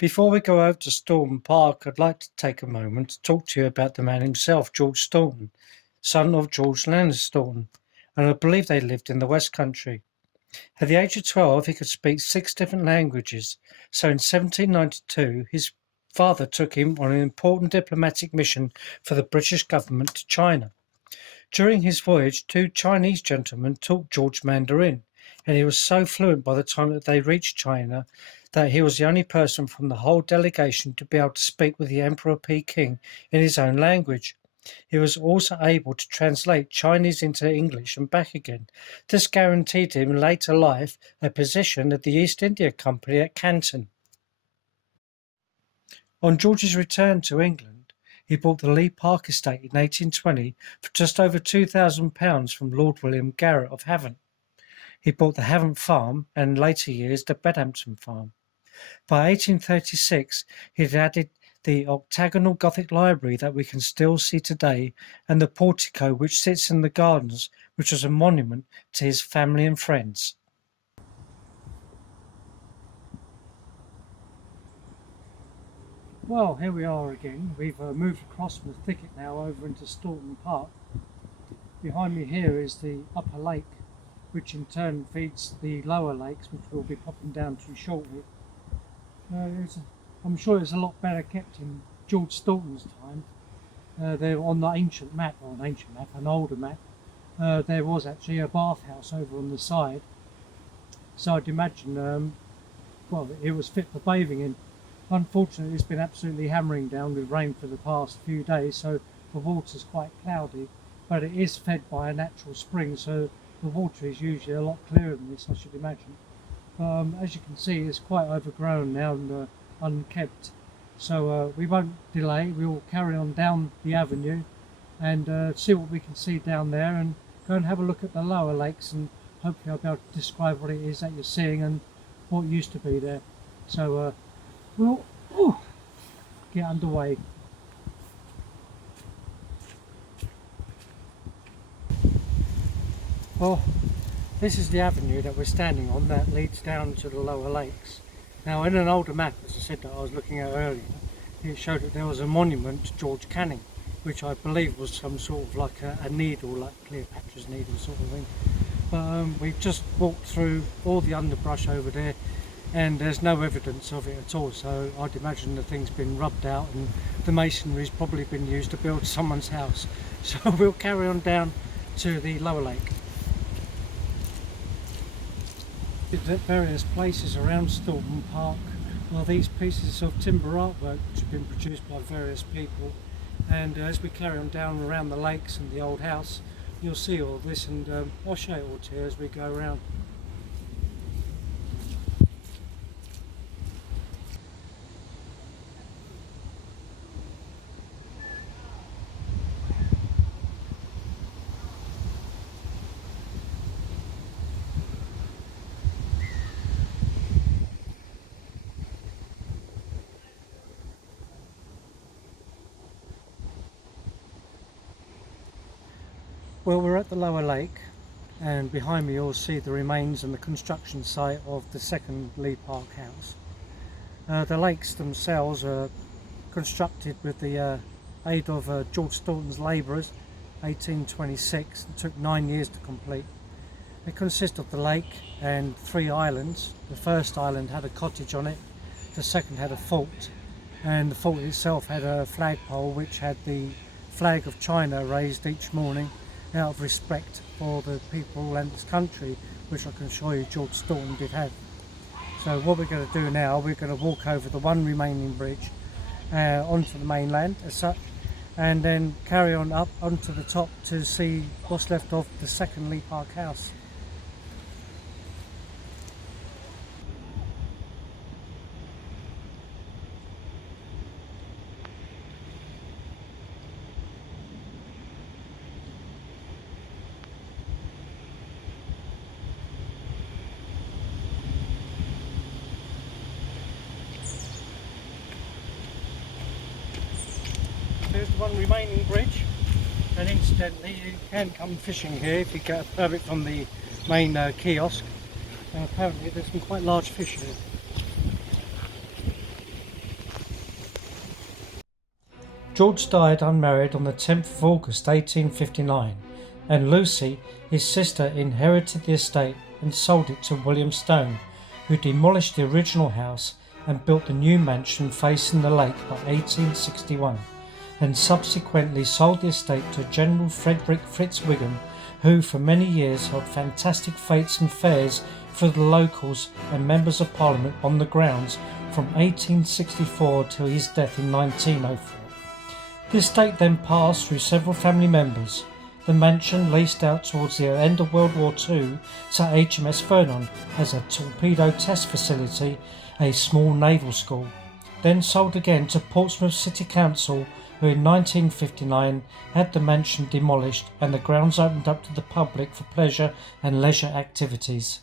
Before we go over to Staunton Park, I'd like to take a moment to talk to you about the man himself, George Staunton, son of George Leonard Staunton, and I believe they lived in the West Country. At the age of 12, he could speak 6 different languages, so in 1792 his father took him on an important diplomatic mission for the British government to China. During his voyage, 2 Chinese gentlemen taught George Mandarin, and he was so fluent by the time that they reached China that he was the only person from the whole delegation to be able to speak with the Emperor Peking in his own language. He was also able to translate Chinese into English and back again. This guaranteed him in later life a position at the East India Company at Canton. On George's return to England, he bought the Lee Park estate in 1820 for just over £2,000 from Lord William Garrett of Havant. He bought the Havant farm and in later years the Bedhampton farm. By 1836, he had added the octagonal Gothic library that we can still see today and the portico which sits in the gardens, which was a monument to his family and friends. Well, here we are again. We've moved across from the thicket now over into Staunton Park. Behind me here is the upper lake, which in turn feeds the lower lakes, which we'll be popping down to shortly. I'm sure it's a lot better kept in George Staunton's time. There on the ancient map, or an older map, there was actually a bathhouse over on the side. So I'd imagine, it was fit for bathing in. Unfortunately, it's been absolutely hammering down with rain for the past few days, so the water's quite cloudy, but it is fed by a natural spring, so the water is usually a lot clearer than this, I should imagine. As you can see, it's quite overgrown now and unkempt, so we won't delay. We'll carry on down the avenue and see what we can see down there, and go and have a look at the lower lakes, and hopefully I'll be able to describe what it is that you're seeing and what used to be there. So we'll get underway. Well, this is the avenue that we're standing on that leads down to the lower lakes. Now, in an older map, as I said, that I was looking at earlier, it showed that there was a monument to George Canning, which I believe was some sort of like a needle, like Cleopatra's needle sort of thing. But we've just walked through all the underbrush over there, and there's no evidence of it at all, so I'd imagine the thing's been rubbed out and the masonry's probably been used to build someone's house. So we'll carry on down to the lower lake. At various places around Staunton Park are these pieces of timber artwork which have been produced by various people, and as we carry on down around the lakes and the old house, you'll see all this, and I'll show it all to you as we go around. Well, we're at the lower lake, and behind me you'll see the remains and the construction site of the second Lee Park house. The lakes themselves are constructed with the aid of George Staunton's labourers, 1826. It took 9 years to complete. They consist of the lake and 3 islands. The first island had a cottage on it, the second had a fort, and the fort itself had a flagpole which had the flag of China raised each morning out of respect for the people and this country, which I can assure you George Staunton did have. So what we're going to do now, we're going to walk over the one remaining bridge onto the mainland as such, and then carry on up onto the top to see what's left of the second Lee Park house. There's the one remaining bridge, and incidentally you can come fishing here if you get a permit from the main kiosk, and apparently there's some quite large fish here. George died unmarried on the 10th of August 1859, and Lucy, his sister, inherited the estate and sold it to William Stone, who demolished the original house and built the new mansion facing the lake by 1861, and subsequently sold the estate to General Frederick Fritz Wigham, who for many years held fantastic fetes and fairs for the locals and members of Parliament on the grounds from 1864 till his death in 1904. The estate then passed through several family members. The mansion, leased out towards the end of World War II to HMS Vernon as a torpedo test facility, a small naval school, then sold again to Portsmouth City Council, who in 1959 had the mansion demolished and the grounds opened up to the public for pleasure and leisure activities.